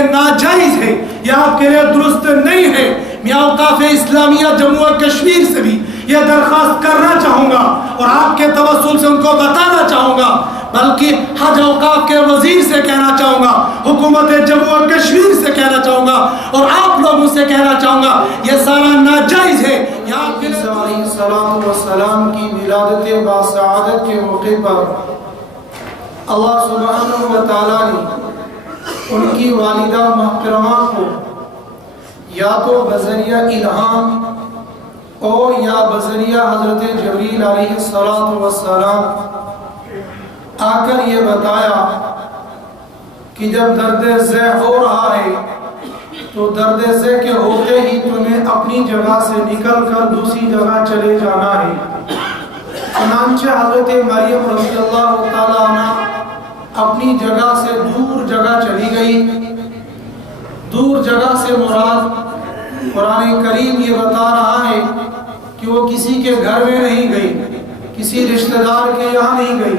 لیے ناجائز ہے، یہ آپ کے لیے درست نہیں ہے۔ میں اوقاف اسلامیہ جموں و کشمیر سے بھی یہ درخواست کرنا چاہوں گا اور آپ کے توسل سے ان کو بتانا چاہوں گا، بلکہ حج اوقاف کے وزیر سے کہنا چاہوں گا، حکومت جموں و کشمیر سے کہنا چاہوں گا اور آپ لوگوں سے کہنا چاہوں گا یہ سارا ناجائز ہے۔ عیسیٰ علیہ السلام کی ولادت باسعادت کے موقع پر اللہ سبحانہ و تعالیٰ نے ان کی والدہ محترمہ کو یا تو بذریعہ الہام اور یا بذریعہ حضرت جبریل علیہ السلام آ کر یہ بتایا کہ جب درد ذہ ہو رہا ہے تو درد ذہ کے ہوتے ہی تمہیں اپنی جگہ سے نکل کر دوسری جگہ چلے جانا ہے۔ چنانچہ حضرت مریم رضی اللہ تعالیٰ عنہ اپنی جگہ سے دور جگہ چلی گئی۔ دور جگہ سے مراد قرآن کریم یہ بتا رہا ہے کہ وہ کسی کے گھر میں نہیں گئی، کسی رشتہ دار کے یہاں نہیں گئی،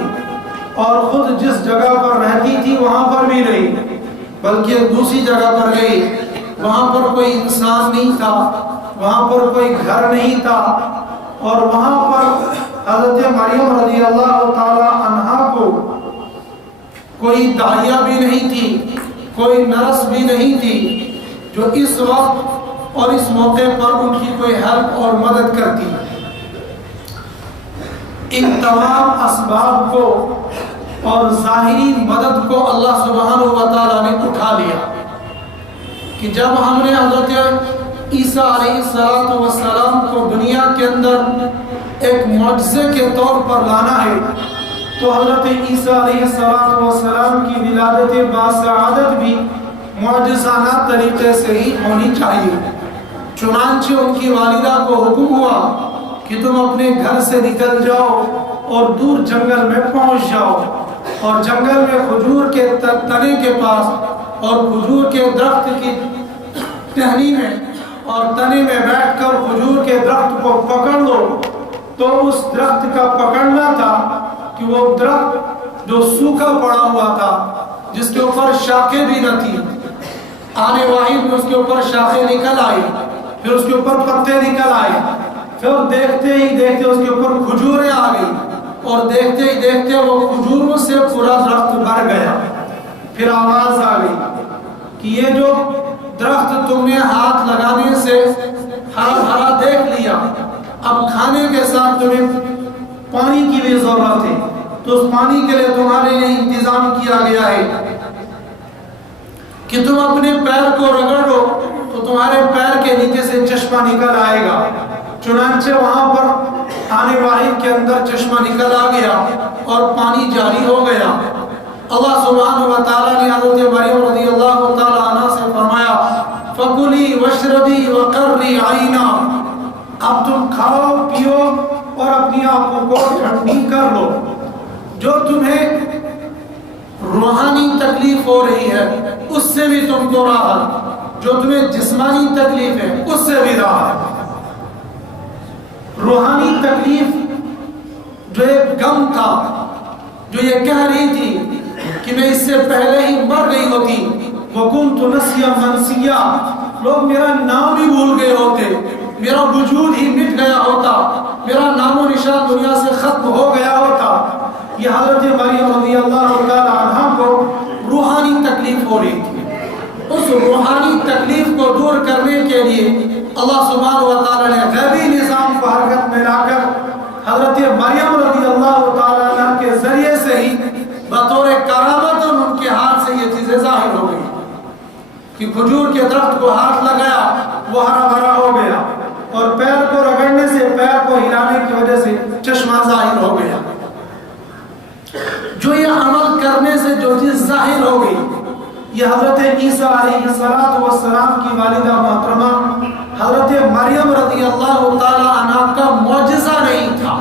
اور خود جس جگہ پر رہتی تھی وہاں پر بھی نہیں، بلکہ دوسری جگہ پر گئی۔ وہاں پر کوئی انسان نہیں تھا، وہاں پر کوئی گھر نہیں تھا، اور وہاں پر حضرت مریم رضی اللہ تعالی عنہا کو کوئی داعیہ بھی نہیں تھی، کوئی نرس بھی نہیں تھی جو اس وقت اور اس موقع پر ان کی کوئی ہیلپ اور مدد کرتی۔ ان تمام اسباب کو اور ظاہری مدد کو اللہ سبحانہ و تعالیٰ نے اٹھا لیا کہ جب ہم نے حضرت عیسیٰ علیہ السلام کو دنیا کے اندر ایک معجزے کے طور پر لانا ہے تو حضرت عیسیٰ علیہ السلام کی ولادت باسعادت بھی معجزانہ طریقے سے ہی ہونی چاہیے۔ چنانچہ ان کی والدہ کو حکم ہوا کہ تم اپنے گھر سے نکل جاؤ اور دور جنگل میں پہنچ جاؤ، اور جنگل میں کھجور کے تنے کے پاس اور کھجور کے درخت کی ٹہنی میں اور تنے میں بیٹھ کر کھجور کے درخت کو پکڑ لو۔ تو اس درخت کا پکڑنا تھا کہ وہ درخت جو سوکھا پڑا ہوا تھا، جس کے اوپر شاخیں بھی نہ تھی، آنے واحد میں اس کے اوپر شاخیں نکل آئی، پھر اس کے اوپر پتے نکل آئے، پھر دیکھتے ہی دیکھتے اس کے اوپر کھجوریں آ گئی، اور دیکھتے ہی دیکھتے وہ کھجوروں سے پورا درخت بھر گیا۔ پھر آواز آ گئی کہ یہ جو درخت تم نے ہاتھ لگانے سے ہرا بھرا دیکھ لیا، اب کھانے کے ساتھ تمہیں پانی کی بھی ضرورت ہے، تو اس پانی کے لیے تمہارے لیے انتظام کیا گیا ہے کہ تم اپنے پیر کو رگڑو تو تمہارے پیر کے نیچے سے چشمہ نکل آئے گا۔ چنانچہ وہاں پر آنے واحد کے اندر چشمہ نکل آ گیا اور پانی جاری ہو گیا۔ اللہ سبحانہ و تعالیٰ نے حضرت مریم رضی اللہ تعالیٰ عنہ سے فرمایا فَكُلِي وَاشْرَبِي وَقَرِّي عَيْنًا، اب تم کھاؤ پیو اور اپنی آنکھوں کو ٹھنڈی کر لو۔ جو تمہیں روحانی تکلیف ہو رہی ہے اس سے بھی تم کو راحت، جو تمہیں جسمانی تکلیف ہے اس سے بھی راحت۔ روحانی تکلیف جو ایک غم تھا، جو یہ کہہ رہی تھی کہ میں اس سے پہلے ہی مر گئی ہوتی، وَكُنْتُ نَسْيًا مَنْسِيًّا، لوگ میرا نام ہی بھول گئے ہوتے، میرا وجود ہی مٹ گیا ہوتا، میرا نام و نشان دنیا سے ختم ہو گیا ہوتا۔ یہ حضرت مریم رضی اللہ تعالیٰ عنہ کو روحانی تکلیف ہو رہی تھی۔ اس روحانی تکلیف کو دور کرنے کے لیے اللہ سبحانہ و تعالیٰ نے غیبی نظام کو حرکت میں لا کر حضرت مریم رضی اللہ تعالیٰ عنہ کے ذریعے سے ہی بطور کرامت ان کے ہاتھ سے یہ چیزیں ظاہر ہو گئی کہ کھجور کے درخت کو ہاتھ لگایا، وہ ہرا بھرا ہو گیا، اور پیر کو رگڑنے سے، پیر کو ہلانے کی وجہ سے چشمہ ظاہر ہو گیا۔ جو یہ عمل کرنے سے جو چیز ظاہر ہو گئی، یہ حضرت عیسیٰ علیہ السلام کی والدہ محترمہ حضرت مریم رضی اللہ تعالی عنہ کا معجزہ نہیں تھا،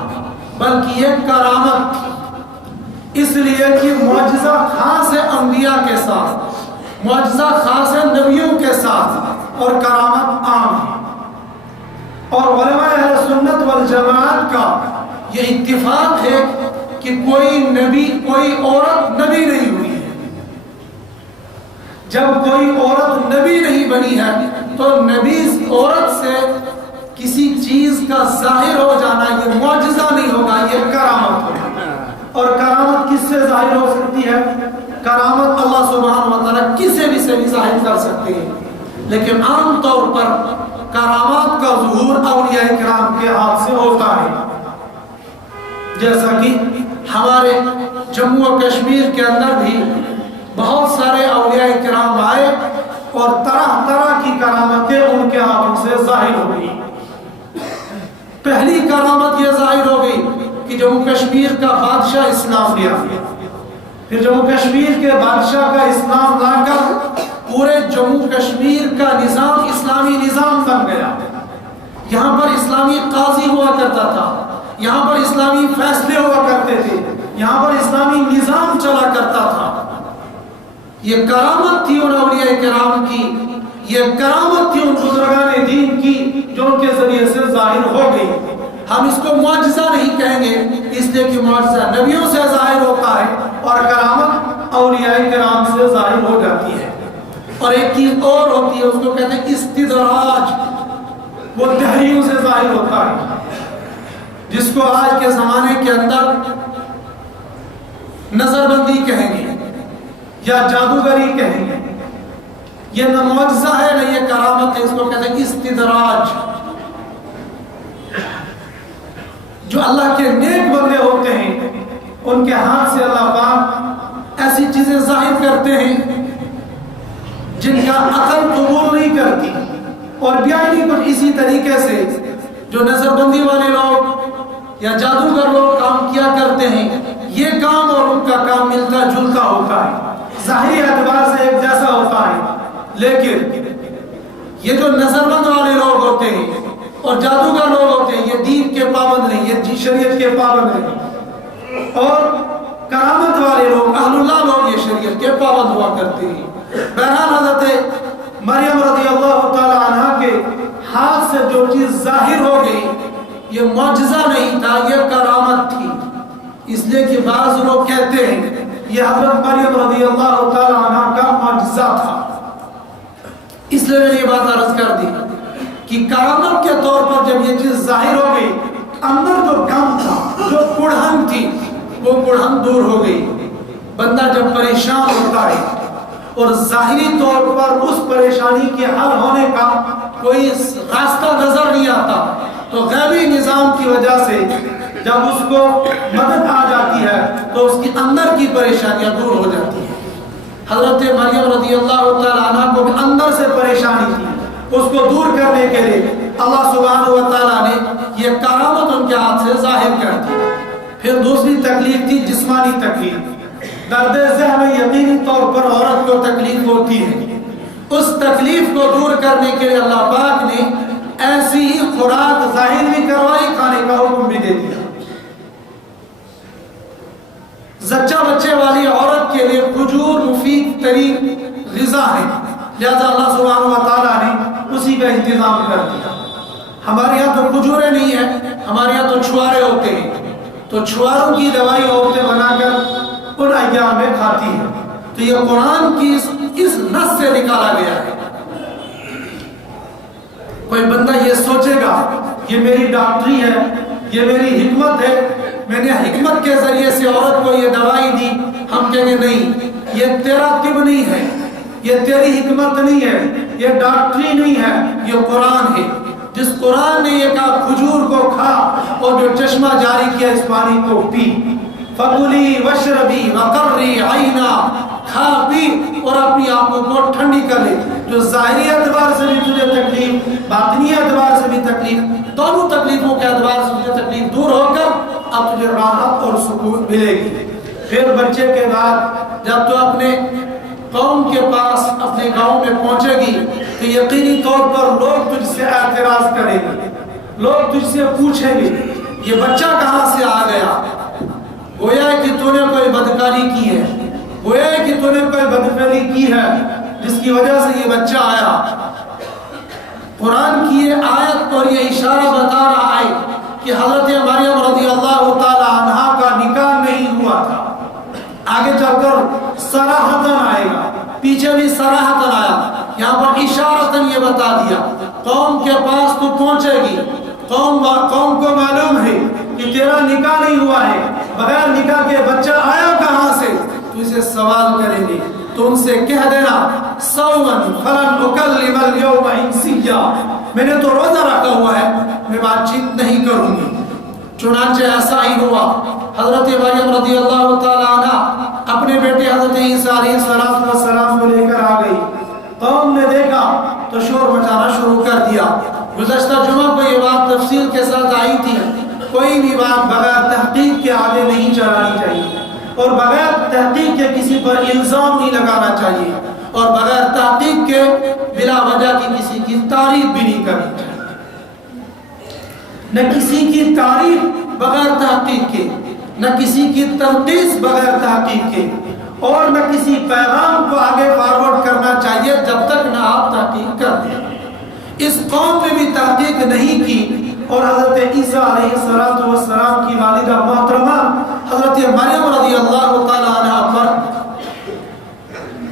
بلکہ یہ کرامت تھی۔ اس لیے کہ معجزہ خاص ہے انبیاء کے ساتھ، معجزہ خاص ہے نبیوں کے ساتھ، اور کرامت عام ہے۔ اور علماء اہل سنت والجماعت کا یہ اتفاق ہے کہ کوئی نبی، کوئی عورت نبی نہیں ہوئی ہے۔ جب کوئی عورت نبی نہیں بنی ہے تو نبی عورت سے کسی چیز کا ظاہر ہو جانا یہ معجزہ نہیں ہوگا، یہ کرامت ہوگا۔ اور کرامت کس سے ظاہر ہو سکتی ہے؟ کرامت اللہ سبحانہ و تعالیٰ کسی بھی سے بھی ظاہر کر سکتے ہیں، لیکن عام طور پر کرامات کا ظہور اولیاء کرام کے ہاتھ سے ہوتا ہے۔ جیسا کہ ہمارے جموں و کشمیر کے اندر بھی بہت سارے اولیاء کرام آئے اور طرح طرح کی کرامتیں ان کے ہاتھوں سے ظاہر ہو گئی۔ پہلی کرامت یہ ظاہر ہو گئی کہ جموں کشمیر کا بادشاہ اسلام لیا، پھر جموں کشمیر کے بادشاہ کا اسلام لا کر پورے جموں کشمیر کا نظام اسلامی نظام بن گیا۔ یہاں پر اسلامی قاضی ہوا کرتا تھا، یہاں پر اسلامی فیصلے ہوا کرتے تھے، یہاں پر اسلامی نظام چلا کرتا تھا۔ یہ کرامت تھی ان اولیاء کرام کی، یہ کرامت تھی ان بزرگان دین کی جو ان کے ذریعے سے ظاہر ہو گئی۔ ہم اس کو معجزہ نہیں کہیں گے، اس لیے کہ معجزہ نبیوں سے ظاہر ہوتا ہے اور کرامت اولیاء کرام سے ظاہر ہو جاتی ہے۔ اور ایک چیز اور ہوتی ہے، اس کو کہتے ہیں استدراج، وہ دہریوں سے ظاہر ہوتا ہے، جس کو آج کے زمانے کے اندر نظر بندی کہیں گے یا جادوگری کہیں گے۔ یہ نہ معجزہ ہے نہ یہ کرامت ہے، اس کو کہتے ہیں استدراج۔ جو اللہ کے نیک بندے ہوتے ہیں ان کے ہاتھ سے اللہ پاک ایسی چیزیں ظاہر کرتے ہیں جن کا عقل قبول نہیں کرتی، اور بیانی کچھ اسی طریقے سے جو نظر بندی والے لوگ یا جادوگر لوگ کام کیا کرتے ہیں، یہ کام اور ان کا کام ملتا جلتا ہوتا ہے، ظاہری اعتبار سے ایک جیسا ہوتا ہے، لیکن یہ جو نظر بند والے لوگ ہوتے ہیں اور جادوگر لوگ ہوتے ہیں یہ دین کے پابند نہیں، یہ شریعت کے پابند نہیں، اور کرامت والے لوگ اہل اللہ لوگ یہ شریعت کے پابند ہوا کرتے ہیں۔ بہرحال حضرت مریم رضی اللہ تعالی عنہ کے ہاتھ سے جو چیز ظاہر ہو گئی یہ معجزہ نہیں تھا، یہ کرامت تھی، اس لیے کہ بعض لوگ کہتے ہیں یہ حضرت مریم رضی اللہ تعالی عنہ کا معجزہ تھا۔ اس لیے میں نے یہ بات عرض کر دی کہ کرامت کے طور پر جب یہ چیز ظاہر ہو گئی، اندر جو غم تھا، جو کڑھن تھی، وہ کڑھن دور ہو گئی۔ بندہ جب پریشان ہوتا ہے اور ظاہری طور پر اس پریشانی کے حل ہونے کا کوئی راستہ نظر نہیں آتا تو غیبی نظام کی وجہ سے جب اس کو مدد آ جاتی ہے تو اس کی اندر کی پریشانیاں دور ہو جاتی ہیں۔ حضرت مریم رضی اللہ تعالی عنہ کو بھی اندر سے پریشانی تھی، اس کو دور کرنے کے لیے اللہ سبحانہ و تعالیٰ نے یہ کرامت ان کے ہاتھ سے ظاہر کر دی۔ پھر دوسری تکلیف تھی جسمانی تکلیف، درد ذہن یقینی طور پر عورت کو تکلیف ہوتی ہے، اس تکلیف کو دور کرنے کے لیے اللہ پاک نے ایسی ہی خوراک ظاہر بھی کروائی، کھانے کا حکم بھی دے دیا۔ زچہ بچے والی عورت کے لیے کھجور مفید ترین غذا ہے، لہذا اللہ سبحانہ و تعالیٰ نے اسی کا انتظام کر دیا۔ ہمارے یہاں تو کھجورے نہیں ہیں، ہمارے یہاں تو چھوارے ہوتے ہیں، تو چھواروں کی دوائی عورتیں بنا کر ان ایام میں کھاتی ہیں۔ تو یہ قرآن کی اس نص سے نکالا گیا ہے۔ کوئی بندہ یہ سوچے گا یہ میری ڈاکٹری ہے، یہ میری حکمت ہے، میں نے حکمت کے ذریعے سے عورت کو یہ دوائی دی، ہم کہیں گے نہیں، یہ تیرا طب نہیں ہے، یہ تیری حکمت نہیں ہے، یہ ڈاکٹری نہیں ہے، یہ قرآن ہے۔ جس قرآن نے یہ کہا کھجور کو کھا اور جو چشمہ جاری کیا اس پانی کو پی، فَقُلِي وَاشْرَبِي وَقَرِّي عَيْنًا، کھا پی اور اپنی آنکھوں کو ٹھنڈی کر لے۔ جو ظاہری اعتبار سے بھی تجھے تکلیف، باطنی اعتبار سے بھی تکلیف، دونوں تکلیفوں کے اعتبار سے تجھے تکلیف دور ہو کر اب تجھے راحت اور سکون ملے گی۔ پھر بچے کے بعد جب تو اپنے قوم کے پاس اپنے گاؤں میں پہنچے گی تو یقینی طور پر لوگ تجھ سے اعتراض کریں گے، لوگ تجھ سے پوچھیں گے یہ بچہ کہاں سے آ گیا، گویا ہے کہ تو نے کوئی بدکاری کی ہے، گویا ہے کہ تو نے کوئی بدفعلی کی ہے جس کی وجہ سے یہ بچہ آیا۔ قرآن کی یہ آیت اور یہ اشارہ بتا رہا ہے کہ حضرت مریم رضی اللہ تعالی عنہا کا نکاح نہیں ہوا تھا، آگے چل کر صراحتاً آئے گا پیچھے بھی صراحتاً آیا، یہاں پر اشارتاً یہ بتا دیا قوم کے پاس تو پہنچے گی، قوم کو معلوم ہے کہ تیرا نکاح نہیں ہوا ہے، بغیر نکاح کے بچہ آیا کہاں سے، تو اسے سوال کریں گے، تو ان سے کہہ دینا صومن فلن اکلم اليوم انسیا، میں نے تو روزہ رکھا ہوا ہے، میں بات چیت نہیں کروں گی۔ چنانچہ ایسا ہی ہوا، حضرت مریم رضی اللہ تعالیٰ عنہ اپنے بیٹے حضرت عیسیٰ علیہ السلام کو لے کر آ گئی، قوم نے دیکھا تو شور مچانا شروع کر دیا۔ گزشتہ جمعہ کو یہ بات تفصیل کے ساتھ آئی تھی، کوئی بھی بات بغیر تحقیق کے آگے نہیں چلانی چاہیے، اور بغیر تحقیق کے کسی پر الزام نہیں لگانا چاہیے، اور بغیر تحقیق کے بلا وجہ کی کسی کی تعریف بھی نہیں کرنی چاہیے، نہ کسی کی تعریف بغیر تحقیق کے، نہ کسی کی تنقیص بغیر تحقیق کے، اور نہ کسی پیغام کو آگے فارورڈ کرنا چاہیے جب تک نہ آپ تحقیق کر دیں۔ اس قوم نے بھی تحقیق نہیں کی، اور حضرت عیسیٰ علیہ السلام کی والدہ محترمہ حضرت مریم رضی اللہ تعالیٰ عنہ پر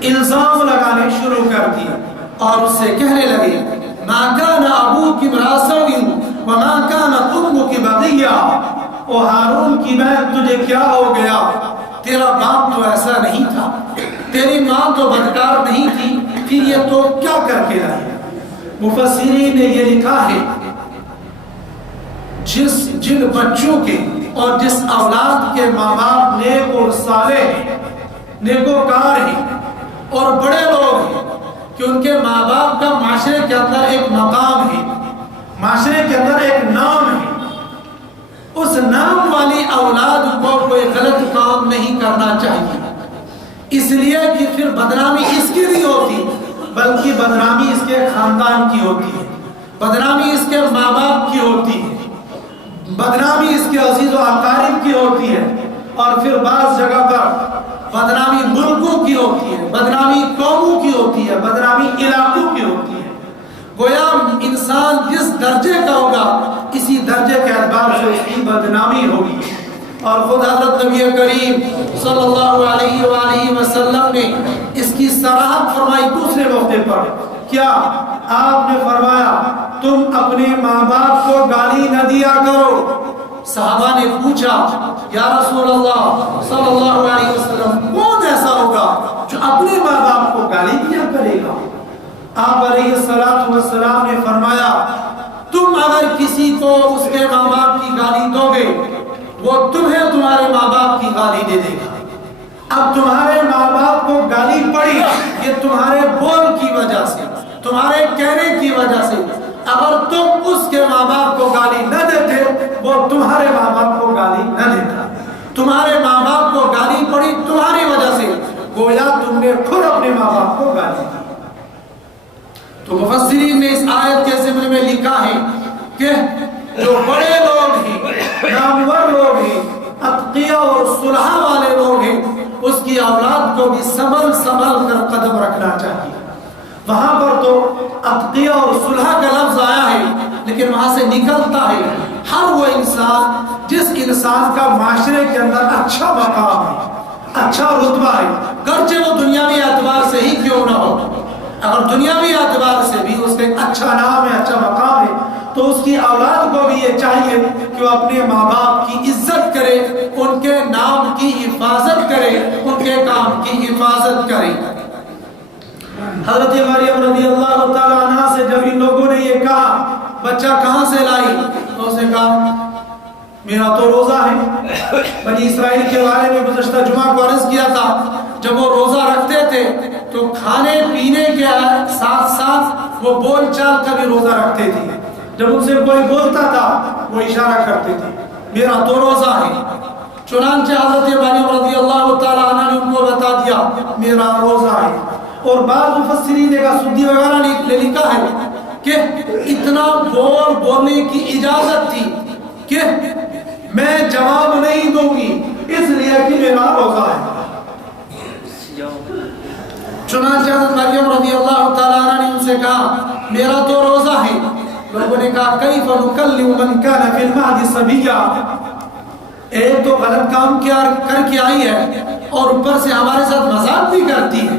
الزام لگانے شروع کر دیا، اور اس سے کہنے لگے ما کان ابوک امرأ سوء وما کانت امک بغیہ، او ہارون کی بہن تجھے کیا ہو گیا، تیرا باپ تو ایسا نہیں تھا، تیری ماں تو بدکار نہیں تھی، پھر یہ تو کیا کر کے لائی۔ مفسرین نے یہ لکھا ہے جن بچوں کے اور جس اولاد کے ماں باپ نیک اور صالح نیکوکار ہیں اور بڑے لوگ ہیں کہ ان کے ماں باپ کا معاشرے کے اندر ایک مقام ہے، معاشرے کے اندر ایک نام ہے، اس نام والی اولاد کو کوئی غلط کام نہیں کرنا چاہیے، اس لیے کہ پھر بدنامی اس کی نہیں ہوتی بلکہ بدنامی اس کے خاندان کی ہوتی ہے، بدنامی اس کے ماں باپ کی ہوتی ہے، بدنامی اس کے عزیز و اقارب کی ہوتی ہے، اور پھر بعض جگہ پر بدنامی ملکوں کی ہوتی ہے، بدنامی قوموں کی ہوتی ہے، بدنامی علاقوں کی ہوتی ہے۔ گویا انسان جس درجے کا ہوگا اسی درجے کے اعتبار سے اس کی بدنامی ہوگی، اور خود حضرت نبی کریم صلی اللہ علیہ وآلہ وسلم نے اس کی صراحت فرمائی دوسرے موقع پر، کیا آپ نے فرمایا تم اپنے ماں باپ کو گالی نہ دیا کرو۔ صحابہ نے پوچھا یا رسول اللہ صلی اللہ علیہ وسلم کون ایسا ہوگا جو اپنے ماں باپ کو گالی دیا کرے گا؟ آپ علیہ السلام نے فرمایا تم اگر کسی کو اس کے ماں باپ کی گالی دو گے وہ تمہیں تمہارے ماں باپ کی گالی دے دے گا۔ اب تمہارے ماں باپ کو گالی پڑی یہ تمہارے بول کی وجہ سے، تمہارے کہنے کی وجہ سے، اگر تم اس کے ماں باپ کو گالی نہ دیتے وہ تمہارے ماں باپ کو گالی نہ دیتا، تمہارے ماں باپ کو گالی پڑی تمہاری وجہ سے، گویا تم نے خود اپنے ماں باپ کو گالی دی۔ تو مفسرین نے اس آیت کے ضمن میں لکھا ہے کہ جو بڑے لوگ ہیں، نامور لوگ ہیں، اتقیاء اور صلح والے لوگ ہیں، اس کی اولاد کو بھی سنبھل کر قدم رکھنا چاہیے۔ وہاں پر تو اتقیاء اور صلح کا لفظ آیا ہے، لیکن وہاں سے نکلتا ہے ہر وہ انسان جس انسان کا معاشرے کے اندر اچھا مقام ہے، اچھا رتبہ ہے، گرچہ وہ دنیاوی اعتبار سے ہی کیوں نہ ہو، اگر دنیاوی اعتبار سے بھی اس کا ایک اچھا نام ہے، اچھا مقام ہے، تو اس کی اولاد کو بھی یہ چاہیے کہ وہ اپنے ماں باپ کی عزت کرے، ان کے نام کی حفاظت کرے، ان کے کام کی حفاظت کرے۔ حضرت مریم رضی اللہ تعالیٰ عنہ سے جب ان لوگوں نے یہ کہا بچہ کہاں سے لائی، تو اس نے کہا میرا تو روزہ ہے۔ بنی اسرائیل کے بارے میں گزشتہ جمعہ کو عرض کیا تھا، جب وہ روزہ رکھتے تھے تو کھانے پینے کے ساتھ ساتھ وہ بول چال کا بھی روزہ رکھتے تھے، جب ان سے کوئی بولتا تھا وہ اشارہ کرتے تھے میرا تو روزہ ہے۔ چنانچہ حضرت مریم رضی اللہ تعالیٰ عنہ نے ان کو بتا دیا میرا روزہ ہے، اور بعض مفسرین نے سدی وغیرہ نے لکھا ہے کہ اتنا بولنے کی اجازت تھی کہ میں جواب نہیں دوں گی اس لیے کہ میرا روزہ ہے۔ چنانچہ حضرت مریم رضی اللہ تعالیٰ عنہ نے ان سے کہا میرا تو روزہ ہے۔ لوگوں نے کہا کیف نکلم من کان فی المہد صبیا، ایک تو غلط کام کر کے آئی ہے اور اوپر سے ہمارے ساتھ مذاق بھی کرتی ہے،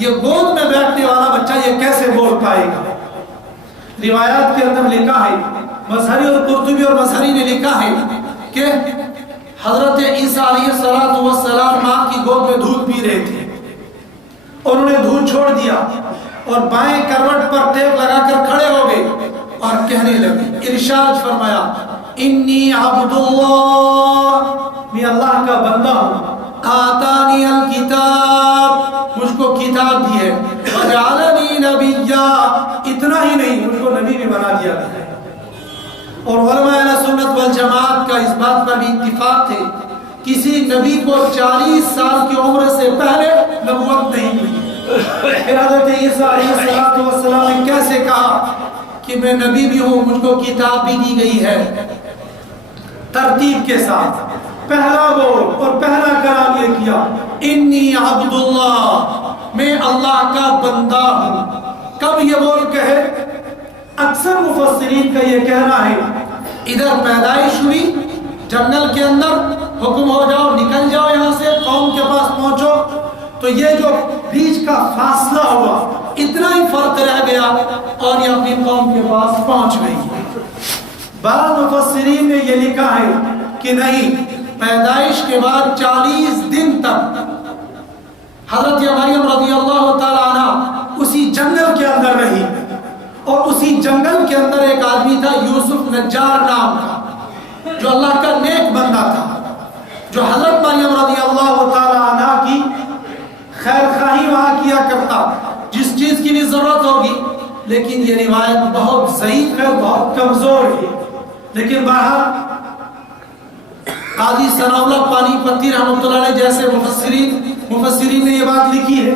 یہ گود میں بیٹھنے والا بچہ یہ کیسے بول پائے گا؟ روایات کے اندر لکھا ہے، مظہری اور قرطبی اور مظہری نے لکھا ہے کہ حضرت عیسیٰ علیہ السلام ماں کی گود میں دودھ پی رہے تھے، اور انہوں نے دودھ چھوڑ دیا اور بائیں کروٹ پر ٹیک لگا کر کھڑے ہو گئے اور کہنے لگے، ارشاد فرمایا، انی عبد اللہ، میں اللہ کا بندہ ہوں، آتانی الکتاب، مجھ کو کتاب دی ہے، وجعلنی نبیا، اتنا ہی نہیں مجھ کو نبی بھی بنا دیا ہے۔ اور علماء اہل سنت والجماعت کا اس بات پر بھی اتفاق ہے، کسی نبی کو 40 سال کی عمر سے پہلے نبوت نہیں ہوئی۔ پھر حضرت عیسیٰ علیہ السلام نے کیسے کہا کہ میں نبی بھی ہوں، مجھ کو کتاب بھی دی گئی ہے؟ ترتیب کے ساتھ پہلا بول اور پہلا کلام یہ کیا، انی عبد اللہ، میں اللہ کا بندہ ہوں۔ کب یہ بول کہے؟ اکثر مفسرین کا یہ کہنا ہے ادھر پیدائش ہوئی جنگل کے اندر، حکم ہو جاؤ نکل جاؤ یہاں سے، قوم کے پاس پہنچو، تو یہ جو بیچ کا فاصلہ ہوا اتنا ہی فرق رہ گیا اور یہ اپنی قوم کے پاس پہنچ گئی۔ بعض مفسرین نے یہ لکھا ہے کہ نہیں، پیدائش کے بعد 40 دن تک حضرت مریم رضی اللہ تعالیٰ عنہ اسی جنگل کے اندر رہی، اور اسی جنگل کے اندر ایک آدمی تھا یوسف نجار نام کا، جو اللہ کا نیک بندہ تھا، جو حضرت مریم رضی اللہ تعالیٰ عنہ کی خیر خواہی وہاں کیا کرتا، جس چیز کی بھی ضرورت ہوگی۔ لیکن یہ روایت بہت ضعیف ہے، بہت کمزور ہے، لیکن بہرحال قاضی ثناء اللہ پانی پتی رحمۃ اللہ علیہ جیسے مفسرین نے یہ بات لکھی ہے،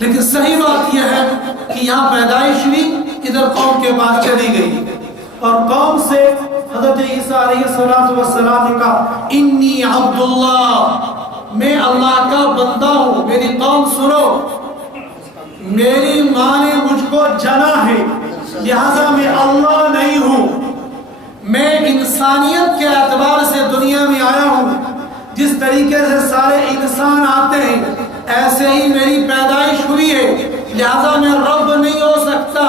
لیکن صحیح بات یہ ہے کہ یہاں پیدائش ہوئی، ادھر قوم کے پاس چلی گئی، اور قوم سے حضرت عیسیٰ علیہ السلام نے کہا، انی عبد اللہ، میں اللہ کا بندہ ہوں، میری قوم سنو، میری ماں نے مجھ کو جنا ہے، لہذا میں اللہ نہیں ہوں، میں انسانیت کے اعتبار سے دنیا میں آیا ہوں، جس طریقے سے سارے انسان آتے ہیں ایسے ہی میری پیدائش ہوئی ہے، لہذا میں رب نہیں ہو سکتا،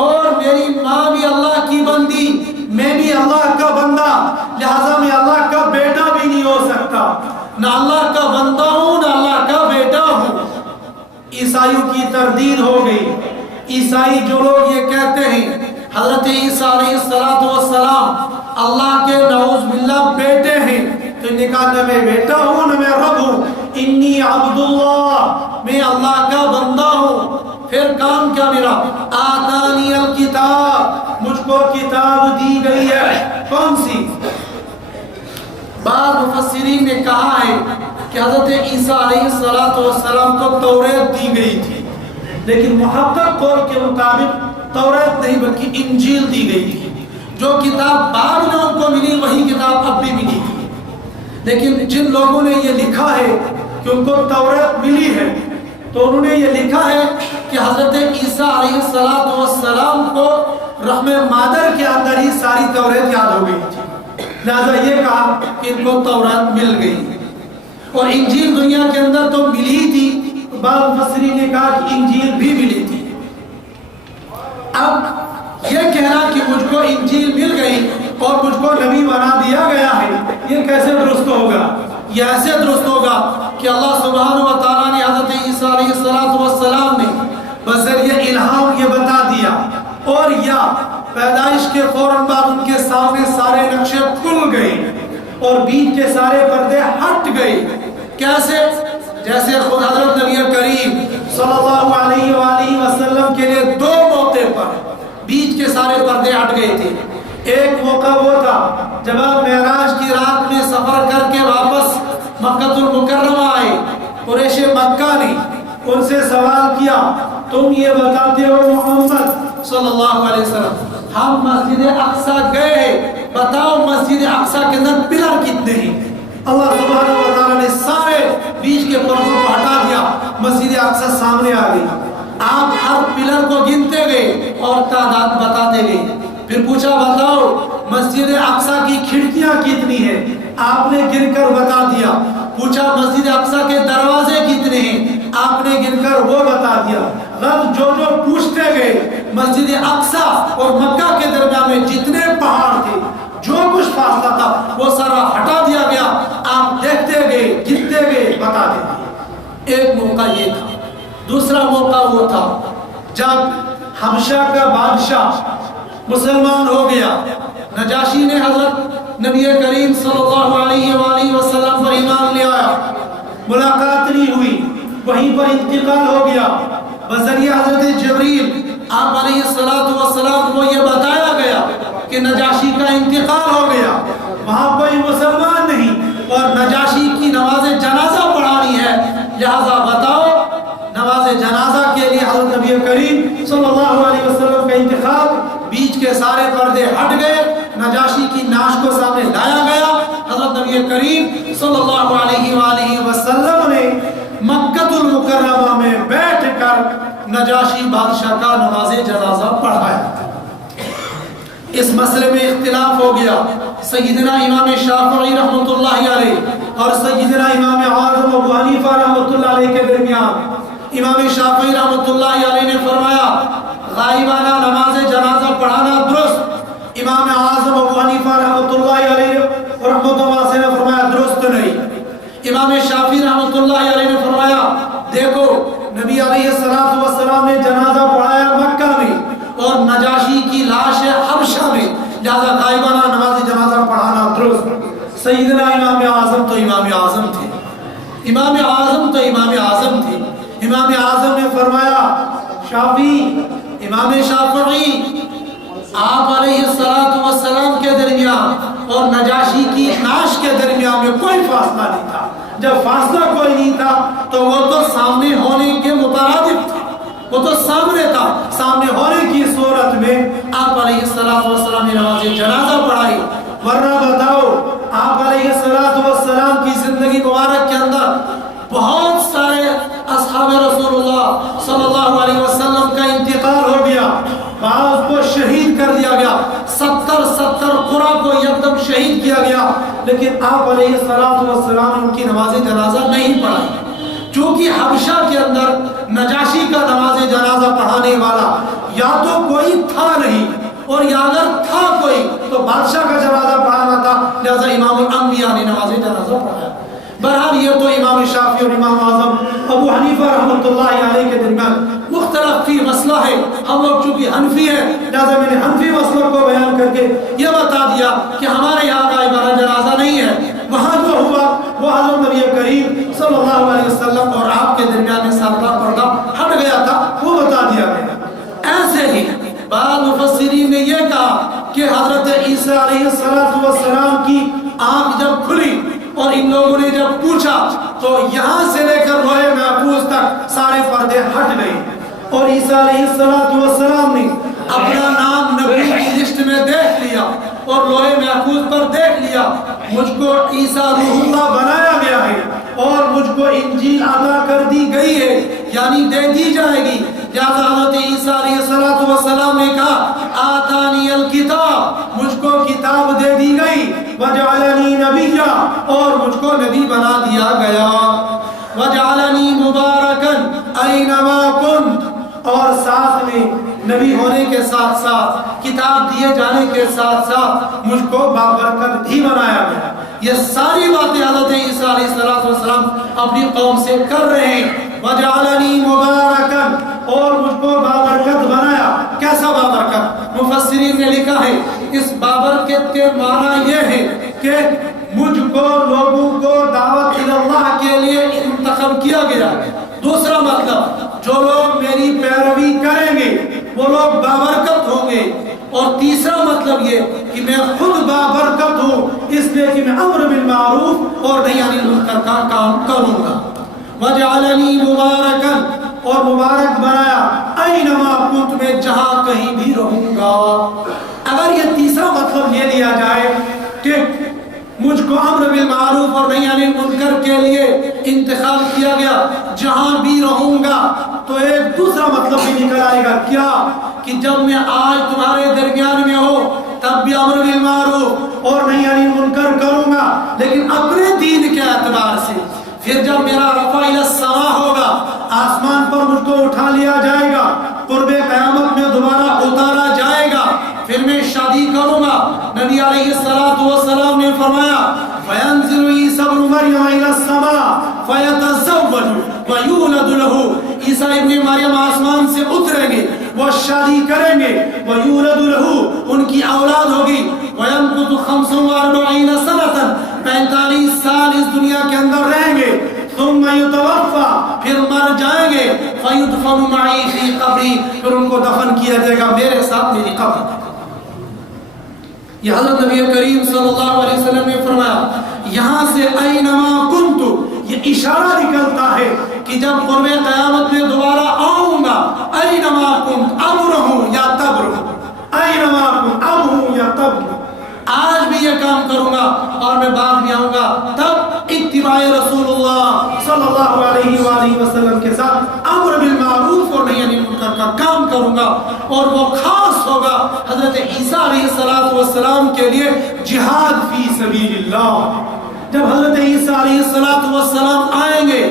اور میری ماں بھی اللہ کی بندی، میں بھی اللہ کا بندہ، لہذا میں اللہ کا بیٹا بھی نہیں ہو سکتا، نہ اللہ کا بندہ ہوں نہ اللہ کا بیٹا ہوں۔ عیسائیوں کی تردید ہو گئی۔ عیسائی جو لوگ یہ کہتے ہیں حضرت عیسیٰ علیہ السلام اللہ کے نعوذ باللہ بیٹے ہیں، تو انہوں نے کہا نہ میں بیٹا ہوں نہ میں رب ہوں، انی عبد اللہ، میں اللہ کا بندہ ہوں۔ پھر کام کیا میرا؟ آتانی الکتاب، مجھ کو کتاب دی گئی ہے، کون سی؟ بعض مفسرین نے کہا ہے کہ حضرت عیسیٰ علیہ السلام کو توریت دی گئی تھی، لیکن محقق قول کے مطابق توریت نہیں بلکہ انجیل دی گئی تھی۔ جو کتاب بعد میں ان کو ملی وہی کتاب اب بھی ملی تھی، لیکن جن لوگوں نے یہ لکھا ہے کہ ان کو توریت ملی ہے، تو انہوں نے یہ لکھا ہے کہ حضرت عیسیٰ علیہ السلام کو رحم مادر کے اندر ہی ساری توریت یاد ہو گئی تھی، لہذا یہ کہا کہ ان کو توریت مل گئی، اور انجیل دنیا کے اندر تو ملی تھی، بعض مفسرین نے کہا کہ انجیل بھی ملی تھی۔ اب یہ کہنا کہ مجھ کو انجیل مل گئی اور مجھ کو نبی بنا دیا گیا ہے، یہ کیسے درست ہوگا؟ یہ ایسے درست ہوگا کہ اللہ سبحانہ و تعالیٰ نے حضرت عیسیٰ علیہ السلام نے بذریعہ الہام یہ بتا دیا، اور یا پیدائش کے فوراً بعد ان کے سامنے سارے نقشے کھل گئے اور بیچ کے سارے پردے ہٹ گئے۔ کیسے؟ جیسے خود حضرت نبی کریم صلی اللہ علیہ وآلہ وسلم کے لیے دو موقع پر بیچ کے سارے پردے ہٹ گئے تھے۔ ایک موقع وہ تھا جب آپ معراج کی رات میں سفر کر کے واپس مکہ المکرمہ آئے، قریش مکہ نے ان سے سوال کیا، تم یہ بتاتے ہو محمد صلی اللہ علیہ وسلم ہم مسجد اقصی گئے، بتاؤ مسجد اقصی کے اندر پلر کتنے ہیں؟ اللہ سبحانہ و تعالیٰ نے سارے بیچ کے پردوں کو ہٹا دیا، مسجد اقصی سامنے آ گئی۔ آپ ہر پلر کو گنتے گئے اور تعداد بتاتے گئے، پھر پوچھا بتاؤ مسجد اقصی کی کھڑکیاں کتنی ہیں؟ آپ نے گن کر بتا دیا۔ پوچھا مسجد اقصی کے دروازے کتنے ہیں، آپ نے گن کر وہ بتا دیا۔ غرض جو پوچھتے گئے مسجد اقصی اور مکہ کے درمیان میں جتنے پہاڑ تھے، جو کچھ فاصلہ تھا وہ سارا ہٹا دیا گیا، آپ دیکھتے گئے، گنتے گئے، بتا دیتے۔ ایک موقع یہ تھا۔ دوسرا موقع وہ تھا جب حبشہ کا بادشاہ مسلمان ہو گیا، نجاشی نے حضرت نبی کریم صلی اللہ علیہ وآلہ وسلم پر ایمان لے آیا، ملاقات نہیں ہوئی، وہیں پر انتقال ہو گیا۔ بذریعہ حضرت جبریل آپ علیہ السلام کو یہ بتایا گیا کہ نجاشی کا انتقال ہو گیا، وہاں کوئی مسلمان نہیں اور نجاشی کی نماز جنازہ پڑھانی ہے، لہذا بتاؤ نماز جنازہ کے لیے حضرت نبی کریم صلی اللہ علیہ وسلم کا انتخاب، بیچ کے سارے پردے ہٹ گئے، نجاشی کی نعش کو سامنے لایا گیا۔ حضرت نبی کریم صلی اللہ علیہ وآلہ وسلم نے مکہ المکرمہ میں بیٹھ کر نجاشی بادشاہ کا نماز جنازہ پڑھایا۔ اس مسئلے میں اختلاف ہو گیا سیدنا امام شافعی رحمۃ اللہ علیہ اور سیدنا امام اعظم ابو حنیفہ رحمۃ اللہ علیہ کے درمیان۔ امام شافعی رحمۃ اللہ علیہ نے فرمایا غائبانہ نماز جنازہ پڑھانا درست، امام اعظم ابو حنیفہ رحمۃ اللہ علیہ رحمۃ اللہ سے نے فرمایا درست نہیں۔ امام شافعی رحمۃ اللہ علیہ نے فرمایا دیکھو نبی علیہ السلام نے جنازہ پڑھایا مکہ میں اور نجاشی کی لاش ہے حبشہ میں، لہذا غائبانہ نماز جنازہ پڑھانا درست۔ سیدنا امام اعظم تو امام اعظم تھے، امام اعظم تو امام اعظم تھے۔ امام اعظم نے فرمایا امام شافعی آپ علیہ السلام کے درمیان اور نجاشی کی نعش کے درمیان میں کوئی فاصلہ نہیں تھا۔ جب فاصلہ کوئی نہیں تھا تو وہ تو سامنے ہونے کے مترادف تھا، وہ تو سامنے تھا، سامنے ہونے کی صورت میں آپ علیہ السلام نے نماز جنازہ پڑھائی۔ ورنہ بتاؤ آپ علیہ السلام کی زندگی مبارک کے اندر بہت سارے اصحاب رسول اللہ صلی اللہ علیہ وسلم کا انتقال ہو گیا، بعض کو شہید کر دیا گیا، 70 قرہ کو یکدم شہید کیا گیا، لیکن آپ علیہ السلام ان کی نماز جنازہ نہیں پڑھائی، چونکہ حبشہ کے اندر نجاشی کا نماز جنازہ پڑھانے والا یا تو کوئی تھا نہیں، اور یا اگر تھا کوئی تو بادشاہ کا جنازہ پڑھانا تھا، لہذا امام الانبیاء نے نماز جنازہ پڑھایا۔ بہرحال یہ تو امام شافعی اور امام اعظم ابو حنیفہ رحمۃ اللہ علیہ کے درمیان مختلف فی مسئلہ ہے۔ ہم لوگ چونکہ حنفی ہیں لہذا میں نے حنفی مسئلہ کو بیان کر کے یہ بتا دیا کہ ہمارے یہاں غائبانہ جنازہ نہیں ہے، وہاں جو ہوا وہ حضرت نبی کریم صلی اللہ علیہ وسلم اور آپ کے درمیان میں سابقہ پردہ ہٹ گیا تھا، وہ بتا دیا گیا۔ ایسے ہی بعض مفسرین نے یہ کہا کہ حضرت عیسیٰ علیہ السلام کی آنکھ جب کھلی اور ان لوگوں نے جب پوچھا تو یہاں سے لے کر لوح محفوظ تک سارے پردے ہٹ گئے، اور عیسیٰ علیہ السلام نے اپنا نام نبی کی لسٹ میں دیکھ لیا اور لوح محفوظ پر دیکھ لیا، مجھ کو عیسیٰ روح اللہ بنایا گیا ہے اور مجھ کو انجیل عطا کر دی گئی ہے، یعنی دے دی جائے گی۔ لہذا حضرت عیسیٰ علیہ السلام نے کہا آتانی الکتاب، مجھ کو کتاب دے دی گئی، وجعلنی نبیا، اور مجھ کو نبی بنا دیا گیا، وجعلنی مبارکا اینما کنت، اور ساتھ میں نبی ہونے کے ساتھ ساتھ کتاب دیے جانے کے ساتھ ساتھ مجھ کو بابرکت بھی بنایا گیا۔ یہ ساری باتیں حضرت عیسیٰ علیہ السلام اپنی قوم سے کر رہے ہیں۔ وجعلنی مبارکا، اور مجھ کو بابرکت بنایا۔ کیسا بابرکت؟ مفسرین نے لکھا ہے اس بابرکت کے معنی یہ ہے کہ مجھ کو لوگوں کو دعوت اللہ کے لیے منتخب کیا گیا۔ دوسرا مطلب جو لوگ میری پیروی کریں گے وہ لوگ بابرکت ہوں گے، اور تیسرا مطلب یہ کہ میں خود بابرکت ہوں اس لیے کہ میں امر بالمعروف اور نہی عن المنکر کا کام کروں گا۔ وجعلنی مبارکا، اور مبارک بنایا، اینما کنت، میں جہاں کہیں بھی رہوں گا۔ اگر یہ تیسرا مطلب یہ لیا جائے کہ مجھ کو امر بالمعروف اور نہی عن المنکر کے لیے انتخاب کیا گیا، جہاں بھی رہوں گا، تو ایک دوسرا مطلب بھی نکل آئے گا، کیا کہ جب میں آج تمہارے درمیان میں ہو تب بھی امر بالمعروف اور نہی عن المنکر کروں گا، لیکن اپنے دین کے اعتبار سے پھر جب میرا رفع الی السما ہوگا، آسمان پر مجھ کو اٹھا لیا جائے گا، قرب قیامت میں دوبارہ اتارا جائے گا، پھر میں شادی کروں گا۔ نبی علیہ السلام نے فرمایا فَيَنزِلُ عِيسَى ابْنُ مَرْيَمَ إِلَى السَّمَاءِ فَيَتَزَوَّجُ وَيُولَدُ لَهُ، عیسیٰ ابن مریم آسمان سے اتریں گے، وہ شادی کریں گے، وَيُولَدُ لَهُ، ان کی اولاد ہوگی، وَيَمْكُثُ 45 سَنَةً، 45 سال اس دنیا کے اندر رہیں گے، ثم يتوفى، پھر مر جائیں گے، فَيُدْفَنُ مَعِي فِي قَبْرِي، پھر ان کو دفن کیا جائے گا میرے ساتھ میری قبر۔ یہ حضرت نبی کریم صلی اللہ علیہ وسلم نے فرمایا یہاں سے اینما کنتو، یہ اشارہ نکلتا ہے کہ جب قرب قیامت میں دوبارہ آؤں گا، اینما کنت، اب رہوں یا تب رہوں، اینما کنت، اب ہوں یا تب ہوں، آج بھی یہ کام کروں گا اور میں بعد میں آؤں گا، تب اتباع رسول اللہ صلی اللہ علیہ وآلہ وسلم کے ساتھ امر بالمعروف اور نہی عن المنکر کا کام کروں گا، اور وہ خاص ہوگا حضرت عیسیٰ علیہ السلام کے لیے جہاد فی سبیل اللہ۔ جب حضرت عیسیٰ علیہ السلام آئیں گے،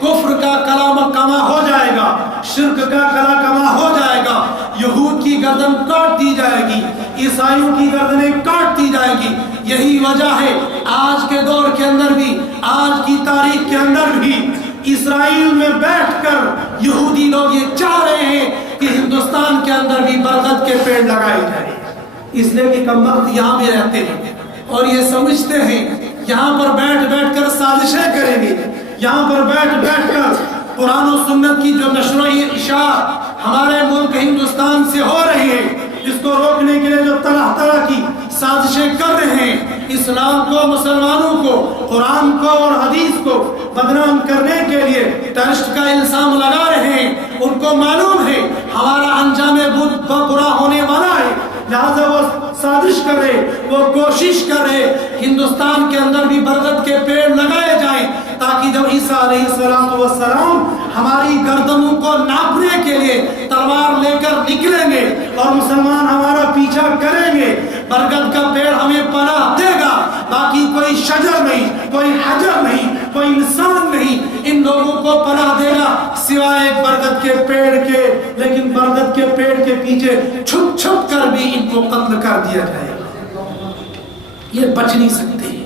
کفر کا کلام کما ہو جائے گا، شرک کا کلام کما ہو جائے گا، یہود کی گردن کاٹ دی جائے گی، عیسائیوں کی گردنیں کاٹ دی جائے گی۔ یہی وجہ ہے آج کے دور کے اندر بھی، آج کی تاریخ کے اندر بھی اسرائیل میں بیٹھ کر یہودی لوگ یہ چاہ رہے ہیں کہ ہندوستان کے اندر بھی برگد کے پیڑ لگائے جائیں، اس لیے کہ کم وقت یہاں بھی رہتے ہیں اور یہ سمجھتے ہیں یہاں پر بیٹھ کر سازشیں کریں گے، یہاں پر بیٹھ کر قرآن و سنت کی جو نشر و اشاعت ہمارے ملک ہندوستان سے ہو رہی ہے، اس کو روکنے کے لیے جو طرح کی سازشیں کر رہے ہیں، اسلام کو، مسلمانوں کو، قرآن کو اور حدیث کو بدنام کرنے کے لیے ٹیررسٹ کا الزام لگا رہے ہیں، ان کو معلوم ہے ہمارا انجام برا ہونے والا ہے، لہذا وہ سازش کر رہے، وہ کوشش کر رہے ہندوستان کے اندر بھی برگد کے پیڑ لگائے جائیں، تاکہ جب عیسیٰ علیہ السلام ہماری گردنوں کو ناپنے کے لیے تلوار لے کر نکلیں گے اور مسلمان ہمارا پیچھا کریں گے، برگد کا پیڑ ہمیں پناہ دے گا، باقی کوئی شجر نہیں، کوئی حجر نہیں، کوئی انسان نہیں ان لوگوں کو پناہ دے گا سوائے ایک برگد کے پیڑ کے، لیکن برگد کے پیڑ کے پیچھے چھپ کر بھی ان کو قتل کر دیا جائے گا، یہ بچ نہیں سکتے۔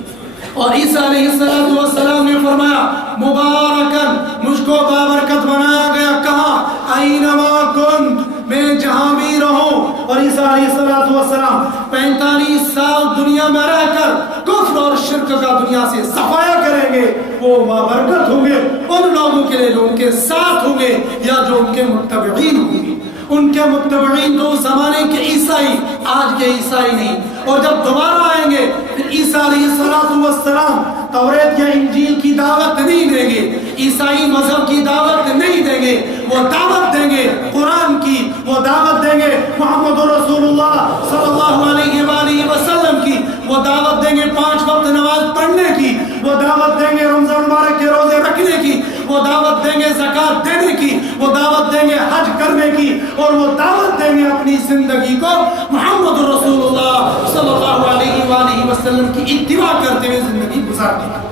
اور عیسیٰ علیہ السلام نے فرمایا مبارکن، مجھ کو بابرکت بنایا گیا، کہاں؟ اینما کنت، میں جہاں بھی رہوں۔ اور عیسیٰ علیہ السلام 45 سال دنیا میں رہ کر کفر اور شرک کا دنیا سے صفایا کریں گے، وہ بابرکت ہوں گے ان لوگوں کے لیے جو ان کے ساتھ ہوں گے یا جو ان کے متبعین ہوں گے۔ ان کے متبعین تو زمانے کے عیسائی، آج کے عیسائی نہیں، اور جب دوبارہ آئیں گے پھر عیسیٰ علیہ السلام توریت یا انجیل کی دعوت نہیں دیں گے، عیسائی مذہب کی دعوت نہیں دیں گے، وہ دعوت دیں گے قرآن کی، وہ دعوت دیں گے محمد رسول اللہ صلی اللہ علیہ وآلہ وسلم کی، وہ دعوت دیں گے 5 وقت نماز پڑھنے کی، وہ دعوت دیں گے رمضان مبارک کے روزے رکھنے کی، وہ دعوت دیں گے زکوٰۃ دینے کی، وہ دعوت دیں گے حج کرنے کی، اور وہ دعوت دیں گے اپنی زندگی کو محمد رسول اللہ صلی اللہ علیہ وآلہ وسلم کی اتباع کرتے ہوئے زندگی گزارنے کی۔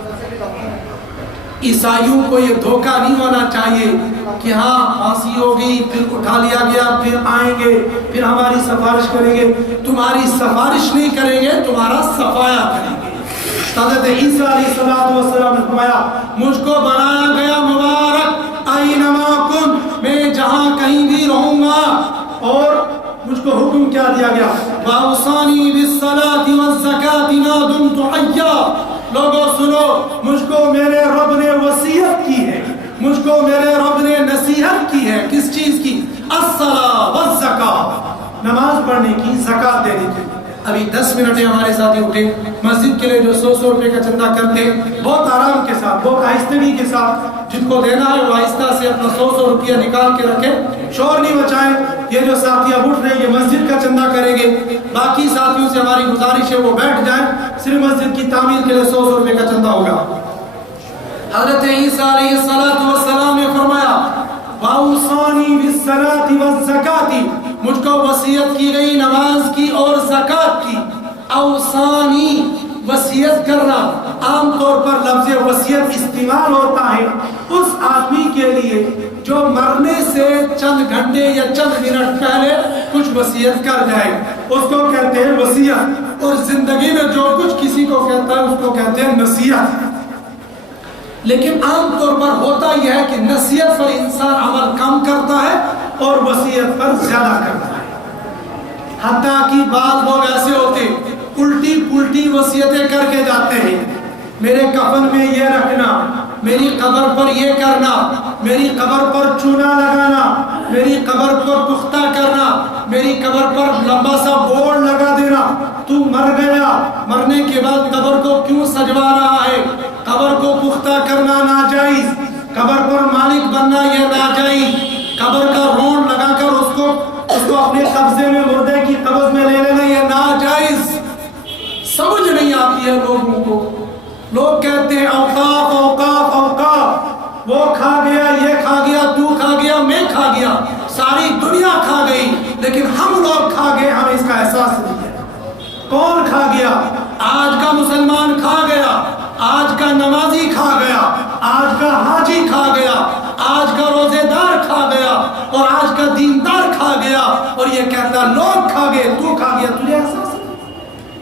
عیسائیوں کو یہ دھوکہ نہیں ہونا چاہیے کہ ہاں پھانسی ہو گئی، پھر اٹھا لیا گیا، پھر آئیں گے، پھر ہماری سفارش کریں گے۔ تمہاری سفارش نہیں کریں گے، تمہارا صفایا کریں گے۔ حضرت عیسیٰ علیہ السلام نے فرمایا مجھ کو بنایا گیا مبارک، اینما کنت، میں جہاں کہیں بھی رہوں گا، اور مجھ کو حکم کیا دیا گیا؟ وَأَوْصَانِي بِالصَّلَاةِ وَالزَّكَاةِ مَا دُمْتُ حَيًّا۔ لوگوں سنو، مجھ کو میرے رب نے وصیت کی ہے، مجھ کو میرے رب نے نصیحت کی ہے، کس چیز کی؟ الصلاة والزکاة، نماز پڑھنے کی، زکوٰۃ دینے کی۔ ابھی 10 منٹ ہمارے ساتھی اٹھے، مسجد کے لیے جو 100 روپے کا چندہ کرتے ہیں، بہت آرام کے ساتھ، بہت آہستگی کے ساتھ، جن کو دینا ہے وہ آہستہ سے اپنا 100 روپیہ نکال کے رکھے، شور نہیں مچائیں۔ یہ جو ساتھی اب اٹھ رہے ہیں یہ مسجد کا چندہ کریں گے، باقی ساتھیوں سے ہماری گزارش ہے وہ بیٹھ جائیں، صرف مسجد کی تعمیر کے لیے 100 روپے کا چندہ ہوگا۔ حضرت عیسیٰ علیہ السلام نے فرمایا وَأَوْصَانِي بِالصَّلَاةِ وَالزَّكَاةِ، مجھ کو وصیت کی گئی نماز کی اور زکوٰۃ کی۔ اوصانی، وصیت کرنا، عام طور پر لفظ وصیت استعمال ہوتا ہے اس آدمی کے لیے جو مرنے سے چند گھنٹے یا چند منٹ پہلے کچھ وصیت کر جائے، اس کو کہتے ہیں وصیت، اور زندگی میں جو کچھ کسی کو کہتا ہے اس کو کہتے ہیں نصیحت۔ لیکن عام طور پر ہوتا یہ ہے کہ نصیحت پر انسان عمل کم کرتا ہے اور وصیت پر زیادہ کرتا ہے، حتیٰ کہ بعض لوگ ایسے ہوتے الٹی پلٹی وصیتیں کر کے جاتے ہیں، میرے کفن میں یہ رکھنا، میری قبر پر یہ کرنا، میری قبر پر چونا لگانا، میری قبر پر پختہ کرنا، میری قبر پر لمبا سا بورڈ لگا دینا، تو مر گیا، مرنے کے بعد قبر کو کیوں سجوا رہا ہے، قبر کو پختہ کرنا ناجائز، قبر پر مالک بننا یہ ناجائز، قبر کا رونڈ لگا کر اس کو اپنے قبضے میں مردے کی قبض میں لے لینا یہ ناجائز۔ سمجھ نہیں آتی ہے لوگوں کو، لوگ کہتے ہیں اوقاف اوقاف اوقاف، وہ کھا گیا، یہ کھا گیا، تو کھا گیا، میں کھا گیا، ساری دنیا کھا گئی، لیکن ہم لوگ کھا گئے، ہمیں اس کا احساس نہیں ہے۔ کون کھا گیا؟ آج کا مسلمان کھا گیا، آج کا نمازی کھا گیا، آج کا حاجی کھا گیا، آج کا روزے دار کھا گیا، اور آج کا دیندار کھا گیا، اور یہ کہتا لوگ کھا گئے، تو کھا گیا، تجھے احساس نہیں؟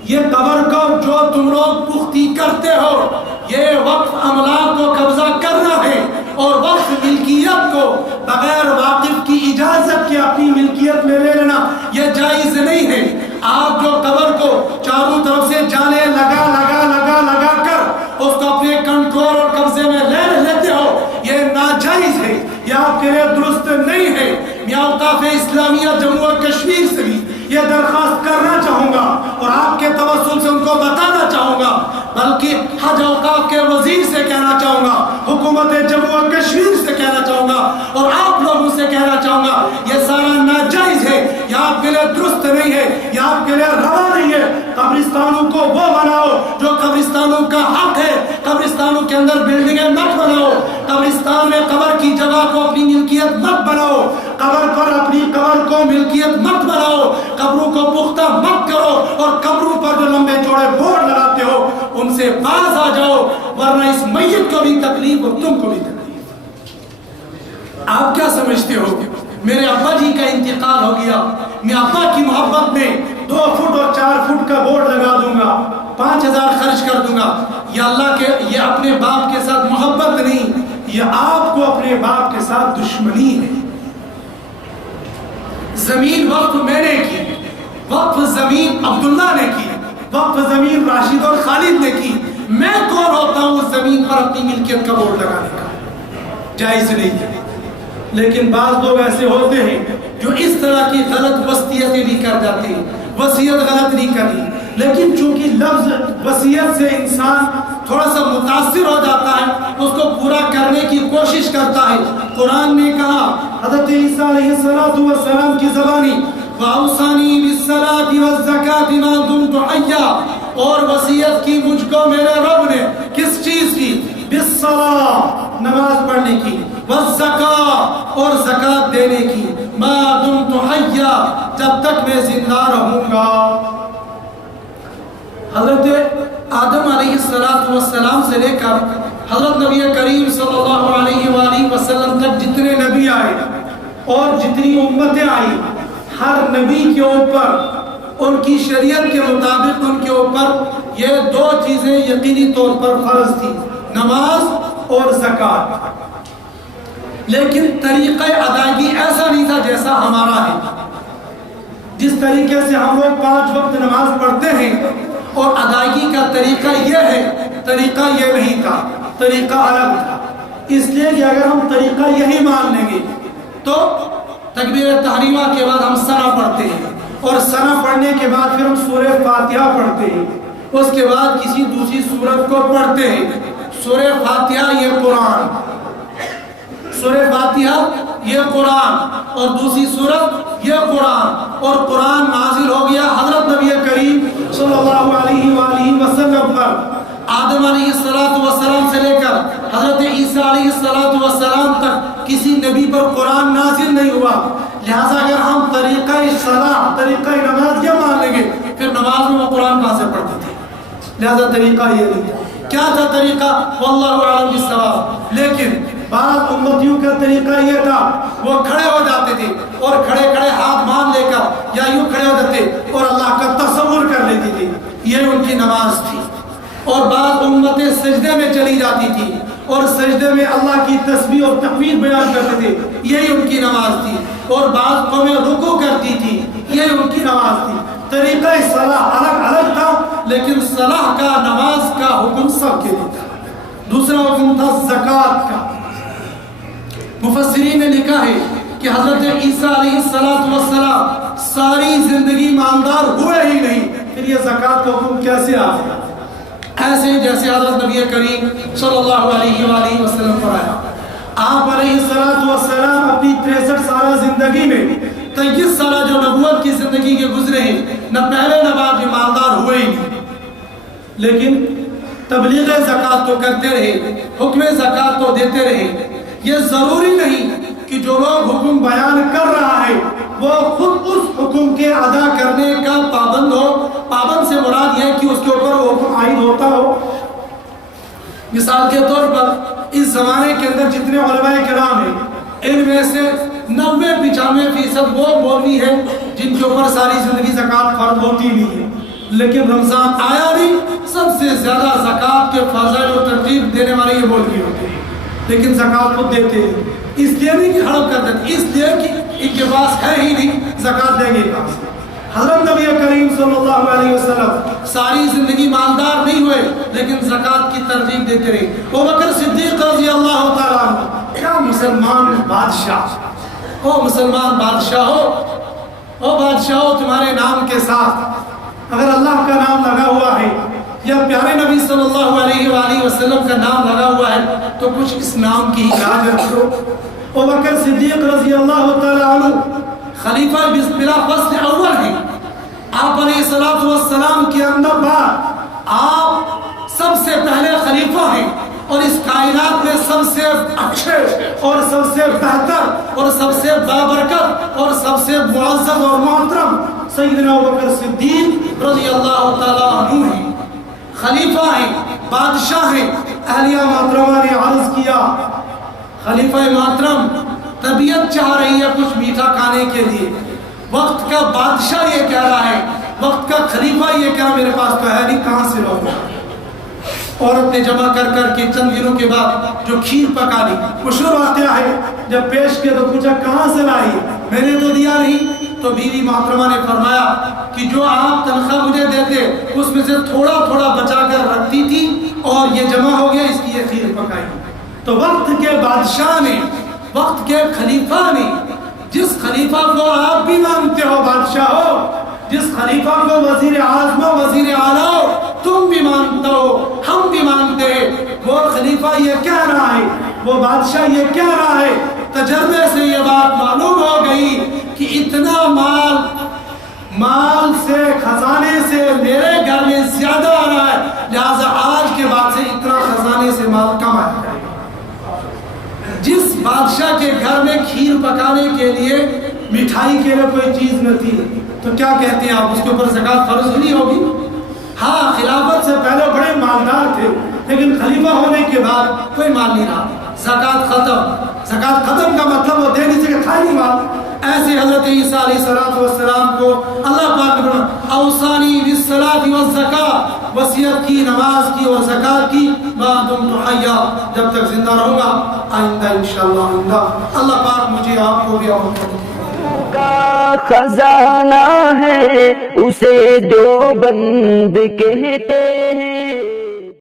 یہ قبر کو جو تم لوگ پختی کرتے ہو، یہ وقف املاک کو قبضہ کرنا ہے، اور وقف ملکیت کو بغیر واقف کی اجازت کے اپنی ملکیت میں لے لینا یہ جائز نہیں ہے۔ آپ جو قبر کو چاروں طرف سے جالے لگا لگا لگا لگا کر اس کو اپنے کنٹرول اور قبضے میں لے لیتے ہو، یہ ناجائز ہے، یہ آپ کے لیے درست نہیں ہے۔ میں اوقاف اسلامیہ جموں و کشمیر سے بھی یہ درخواست کرنا چاہوں گا اور آپ کے توسل سے ان کو بتانا چاہوں گا، بلکہ حج اوقاف کے وزیر سے کہنا چاہوں گا، حکومت جموں و کشمیر سے کہنا چاہوں گا، اور آپ لوگوں سے کہنا چاہوں گا، یہ سارا ناجائز ہے، یہ آپ کے لیے درست نہیں ہے، یہ آپ کے لیے روا نہیں ہے۔ قبرستانوں کو وہ بناؤ جو قبرستانوں کا حق ہے، قبرستانوں کے اندر بلڈنگیں مت بناؤ، قبرستان میں قبر کی جگہ کو اپنی ملکیت مت بناؤ، قبر پر اپنی قبر کو ملکیت مت بناؤ، قبروں کو پختہ مت کرو، اور قبروں پر جو لمبے چوڑے بورڈ لگاتے ہو ان سے باز آ جاؤ، ورنہ اس میت کو بھی تکلیف اور تم کو بھی تکلیف۔ آپ کیا سمجھتے ہو؟ میرے ابا جی کا انتقال ہو گیا، میں ابا کی محبت میں 2 فٹ اور 4 فٹ کا بورڈ لگا دوں گا، 5000 خرچ کر دوں گا، یا اللہ کے یہ اپنے باپ کے ساتھ محبت نہیں، یہ آپ کو اپنے باپ کے ساتھ دشمنی ہے۔ زمین وقف میں نے کی، وقف زمین عبداللہ نے کی، وقف زمین راشد اور خالد نے کی، میں کون ہوتا ہوں اس زمین پر اپنی ملکیت کا بورڈ لگانے کا؟ جائز نہیں ہے۔ لیکن بعض لوگ ایسے ہوتے ہیں جو اس طرح کی غلط وصیتیں بھی کر جاتے ہیں، وصیت غلط نہیں کرنی، لیکن چونکہ لفظ وصیت سے انسان تھوڑا سا متاثر ہو جاتا ہے، اس کو پورا کرنے کی کوشش کرتا ہے۔ قرآن نے کہا، حضرت عیسیٰ علیہ السلام کی زبانی، وَأَوْصَانِي بِالصَّلَاةِ وَالزَّكَاةِ مَا دُمْتُ حَيًّا، اور وصیت کی مجھ کو میرے رب نے کس چیز کی؟ بالصلاة، نماز پڑھنے کی، والزکاة، اور زکاة دینے کی، ما دمت حیا، جب تک میں زندہ رہوں گا۔ حضرت آدم علیہ السلام سے لے کر حضرت نبی کریم صلی اللہ علیہ وآلہ وسلم تک جتنے نبی آئے اور جتنی امتیں آئی، ہر نبی کے اوپر ان کی شریعت کے مطابق ان کے اوپر یہ 2 چیزیں یقینی طور پر فرض تھی، نماز اور زکوٰۃ۔ لیکن طریقہ ادائیگی ایسا نہیں تھا جیسا ہمارا ہے۔ جس طریقے سے ہم لوگ 5 وقت نماز پڑھتے ہیں اور ادائیگی کا طریقہ یہ ہے، طریقہ یہ نہیں تھا، طریقہ الگ تھا۔ اس لیے کہ اگر ہم طریقہ یہی مان لیں گے تو تکبیر تحریمہ کے بعد ہم ثنا پڑھتے ہیں، اور ثنا پڑھنے کے بعد پھر ہم سورہ فاتحہ پڑھتے ہیں، اس کے بعد کسی دوسری سورت کو پڑھتے ہیں۔ سورہ فاتحہ یہ قرآن، سورہ فاتحہ یہ قرآن، اور دوسری سورت یہ قرآن، اور قرآن نازل ہو گیا حضرت نبی کریم صلی اللہ علیہ وآلہ وسلم پر۔ آدم علیہ السلام سے لے کر حضرت عیسیٰ علیہ السلام تک کسی نبی پر قرآن نازل نہیں ہوا۔ لہٰذا اگر ہم طریقہ صلاح، طریقہ نماز یہ مان لیں گے، پھر نماز میں وہ قرآن کہاں سے پڑھتے تھے؟ لہٰذا طریقہ یہ نہیں تھا۔ کیا تھا طریقہ؟ واللہ اعلم بالصواب. لیکن بعض امتیوں کا طریقہ یہ تھا، وہ کھڑے ہو جاتے تھے اور کھڑے کھڑے ہاتھ باندھ لے کر یا یوں کھڑے ہو جاتے اور اللہ کا تصور کر لیتی تھی، یہ ان کی نماز تھی. اور بعض امتیں سجدے میں چلی جاتی تھی اور سجدے میں اللہ کی تسبیح اور تکبیر بیان کرتے تھے، یہی ان کی نماز تھی. اور بعض قومیں رکوع کرتی تھی، یہی ان کی نماز تھی. طریقہ صلاح الگ الگ تھا، لیکن صلاح کا، نماز کا حکم سب کے لیے تھا. دوسرا حکم تھا زکوٰۃ کا. مفسرین نے لکھا ہے کہ حضرت عیسیٰ علیہ السلام ساری زندگی مالدار ہوئے ہی نہیں، پھر یہ زکوٰۃ کا حکم کیسے آ گیا؟ ایسے جیسے حضرت نبی کریم صلی اللہ علیہ وآلہ وسلم فرمایا، آپ علیہ السلام اپنی 63 سالہ زندگی میں 23 سالہ جو نبوت کی زندگی کے گزرے ہیں، نہ پہلے نہ بعد میں مالدار ہوئے ہی نہیں، لیکن تبلیغ زکوٰۃ تو کرتے رہے، حکم زکوٰۃ تو دیتے رہے. یہ ضروری نہیں کہ جو لوگ حکم بیان کر رہا ہے وہ خود اس حکم کے ادا کرنے کا پابند ہو. پابند سے مراد یہ ہے کہ اس کے اوپر وہ حکم عائد ہوتا ہو. مثال کے طور پر اس زمانے کے اندر جتنے علماء کرام ہیں، ان میں سے 90-95% وہ مولوی ہیں جن کے اوپر ساری زندگی زکوٰۃ فرض ہوتی نہیں ہے، لیکن رمضان آیا نہیں، سب سے زیادہ زکوٰۃ کے فضائل و ترغیب دینے والے یہ مولوی ہوتے ہیں، لیکن زکوٰۃ خود دیتے ہیں. اس لیے نہیں کہ ہڑپ کر دیتے، اس لیے کہ ان کے پاس ہے ہی نہیں، زکوٰۃ دیں گے کہاں سے؟ حضرت نبی کریم صلی اللہ علیہ وسلم ساری زندگی مالدار نہیں ہوئے، لیکن زکوٰۃ کی ترغیب دیتے رہے. ابوبکر صدیق رضی اللہ تعالیٰ عنہ، کیا مسلمان بادشاہ، او مسلمان بادشاہو، او بادشاہو، تمہارے نام کے ساتھ اگر اللہ کا نام لگا ہوا ہے یا پیارے نبی صلی اللہ علیہ وآلہ وسلم کا نام لگا ہوا ہے تو کچھ اس نام کی لاج رکھو. ابوبکر صدیق رضی اللہ تعالیٰ عنہ خلیفہ بلا فصل اول ہیں. آپ علیہ السلام کے اندر بعد آپ سب سے پہلے خلیفہ ہیں، اور اس کائنات میں سب سے اچھے اور سب سے بہتر اور سب سے بابرکت اور سب سے معزز اور محترم سیدنا ابوبکر صدیق رضی اللہ تعالیٰ عنہ ہیں. خلیفہ ہیں، بادشاہ ہیں. اہلیہ محترمہ نے عرض کیا، خلیفہ محترم طبیعت چاہ رہی ہے کچھ میٹھا کھانے کے لیے، وقت کا بادشاہ یہ کہہ رہا ہے، وقت کا خلیفہ یہ کہہ رہا میرے پاس تو ہے نہیں، کہاں سے لاؤں؟ عورت نے جمع کر کر کے چند دنوں کے بعد جو کھیر پکا لی، مشہور واقعہ ہے، جب پیش کیا تو پوچھا کہاں سے لائی؟ میں نے تو دیا نہیں. تو بیوی محترمہ نے فرمایا کہ جو آپ تنخواہ مجھے دیتے اس میں سے تھوڑا تھوڑا بچا کر رکھتی تھی اور یہ جمع ہو گیا، اس کی یہ کھیر پکائی. تو وقت کے بادشاہ نے، وقت کے خلیفہ نے، جس خلیفہ کو آپ بھی مانتے ہو بادشاہ ہو، جس خلیفہ کو وزیر اعظم ہو، وزیر اعلیٰ ہو، تم بھی مانتے ہو، ہم بھی مانتے ہیں، وہ خلیفہ یہ کہہ رہا ہے، وہ بادشاہ یہ کہہ رہا ہے. تجربے سے یہ بات معلوم ہو گئی کہ اتنا مال سے، خزانے سے میرے گھر میں زیادہ آ رہا ہے، لہذا آج کے بعد سے اتنا خزانے سے مال کم آئے. جس بادشاہ کے گھر میں کھیر پکانے کے لیے، مٹھائی کے لیے کوئی چیز نہ تھی، تو کیا کہتے ہیں آپ، اس کے اوپر زکوٰۃ فرض نہیں ہوگی؟ ہاں، خلافت سے پہلے بڑے مالدار تھے، لیکن خلیفہ ہونے کے بعد کوئی مال نہیں رہا، زکوٰۃ ختم. زکوٰۃ ختم کا مطلب وہ دینے سے کھا نہیں مال. ایسے حضرت عیسیٰ علیہ السلام کو اللہ پاک نے اوصانی بالصلاۃ والزکاۃ، وصیت کی، نماز کی اور زکوٰۃ کی، ما دمت حیا، جب تک زندہ رہوں گا. آئندہ انشاءاللہ اللہ پاک مجھے آپ کو بھی کا خزانہ ہے، اسے جو بند کہتے ہیں.